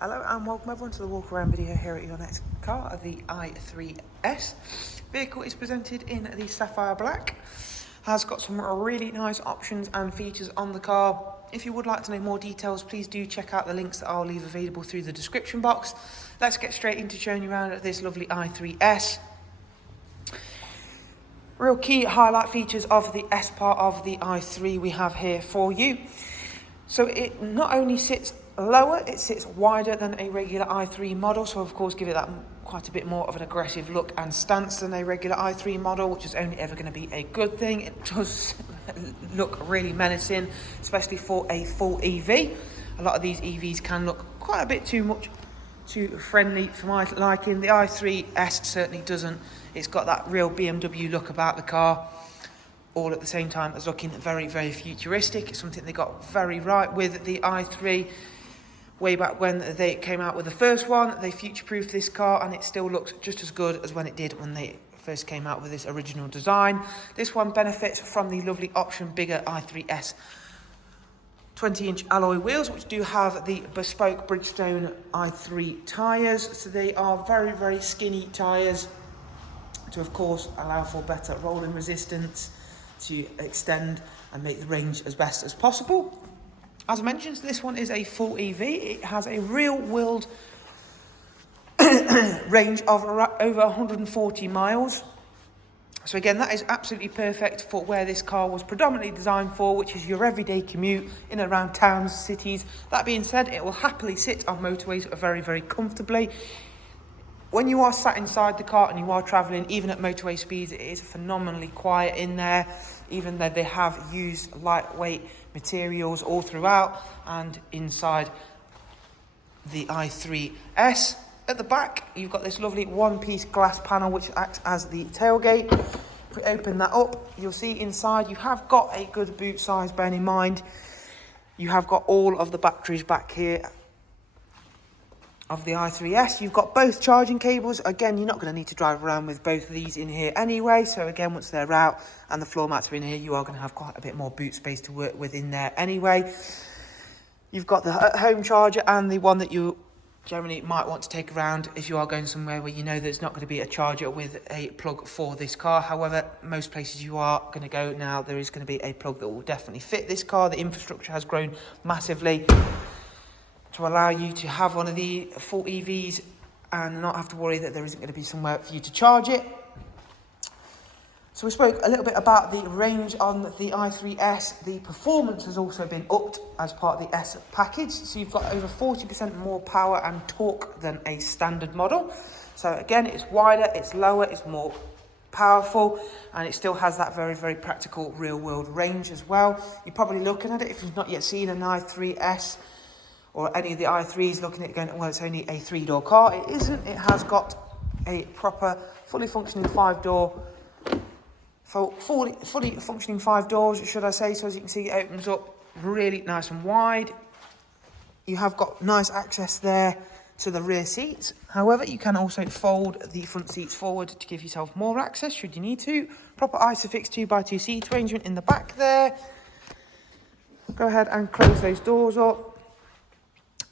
Hello and welcome everyone to the walk around video here at your next car, the i3S. Vehicle is presented in the sapphire black, has got some really nice options and features on the car. If you would like to know more details, please do check out the links that I'll leave available through the description box. Let's get straight into showing you around this lovely i3S. Real key highlight features of the S part of the i3 we have here for you. So it not only sits lower, it sits wider than a regular i3 model, so of course give it that quite a bit more of an aggressive look and stance than a regular i3 model, which is only ever going to be a good thing. It does look really menacing, especially for a full EV. A lot of these EVs can look quite a bit too friendly for my liking. The i3S certainly doesn't. It's got that real BMW look about the car, all at the same time as looking very, very futuristic. It's something they got very right with the i3. Way back when they came out with the first one, they future-proofed this car and it still looks just as good as when it did when they first came out with this original design. This one benefits from the lovely option bigger i3S 20-inch alloy wheels, which do have the bespoke Bridgestone i3 tyres. So they are very, very skinny tyres to, of course, allow for better rolling resistance, to extend and make the range as best as possible. As I mentioned, this one is a full EV. It has a real-world range of over 140 miles. So again, that is absolutely perfect for where this car was predominantly designed for, which is your everyday commute in and around towns, cities. That being said, it will happily sit on motorways very, very comfortably. When you are sat inside the car and you are travelling, even at motorway speeds, it is phenomenally quiet in there, even though they have used lightweight materials all throughout and inside the i3S. At the back, you've got this lovely one-piece glass panel which acts as the tailgate. If we open that up, you'll see inside you have got a good boot size, bearing in mind you have got all of the batteries back here of the i3S. You've got both charging cables. Again, you're not going to need to drive around with both of these in here anyway. So again, once they're out and the floor mats are in here, you are going to have quite a bit more boot space to work with in there anyway. You've got the home charger and the one that you generally might want to take around if you are going somewhere where you know there's not going to be a charger with a plug for this car. However, most places you are going to go now, there is going to be a plug that will definitely fit this car. The infrastructure has grown massively to allow you to have one of the full EVs and not have to worry that there isn't going to be somewhere for you to charge it. So we spoke a little bit about the range on the i3S. The performance has also been upped as part of the S package. So you've got over 40% more power and torque than a standard model. So again, it's wider, it's lower, it's more powerful, and it still has that very, very practical real-world range as well. You're probably looking at it, if you've not yet seen an i3S or any of the i3s, looking at it going, well, it's only a three-door car. It isn't. It has got a proper, fully functioning five-door, fully functioning 5 doors, should I say. So as you can see, it opens up really nice and wide. You have got nice access there to the rear seats. However, you can also fold the front seats forward to give yourself more access should you need to. Proper Isofix 2x2 seat arrangement in the back there. Go ahead and close those doors up.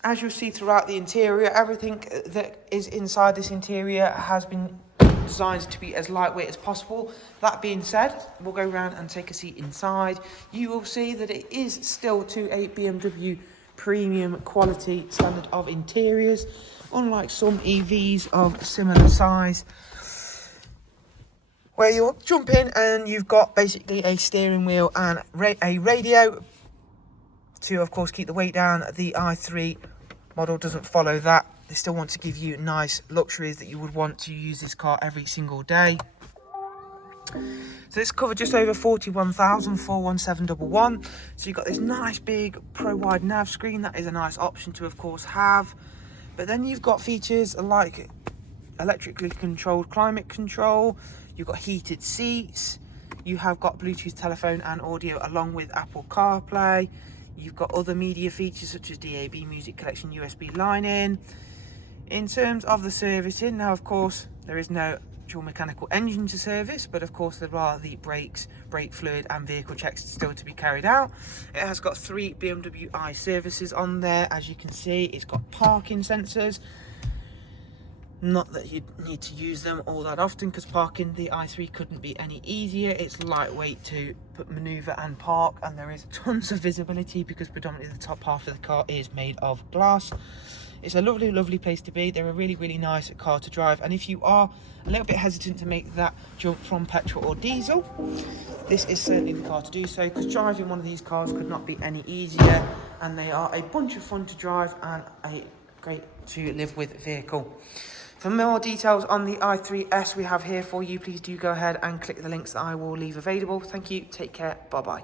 As you'll see throughout the interior, everything that is inside this interior has been designed to be as lightweight as possible. That being said, we'll go around and take a seat inside. You will see that it is still to a BMW premium quality standard of interiors, unlike some EVs of similar size, where you'll jump in and you've got basically a steering wheel and a radio to, of course, keep the weight down. The i3 model doesn't follow that. They still want to give you nice luxuries that you would want to use this car every single day. So this covered just over 41,000 for 41711. So you've got this nice big pro-wide nav screen. That is a nice option to, of course, have. But then you've got features like electrically controlled climate control. You've got heated seats. You have got Bluetooth telephone and audio along with Apple CarPlay. You've got other media features such as DAB music collection, USB line in. In terms of the servicing, now of course there is no dual mechanical engine to service, but of course there are the brakes, brake fluid and vehicle checks still to be carried out. It has got 3 BMW i services on there. As you can see, it's got parking sensors. Not that you need to use them all that often, because parking the i3 couldn't be any easier. It's lightweight to maneuver and park, and there is tons of visibility because predominantly the top half of the car is made of glass. It's a lovely, lovely place to be. They're a really, really nice car to drive. And if you are a little bit hesitant to make that jump from petrol or diesel, this is certainly the car to do so, because driving one of these cars could not be any easier. And they are a bunch of fun to drive and a great to live with vehicle. For more details on the i3S we have here for you, please do go ahead and click the links that I will leave available. Thank you. Take care. Bye-bye.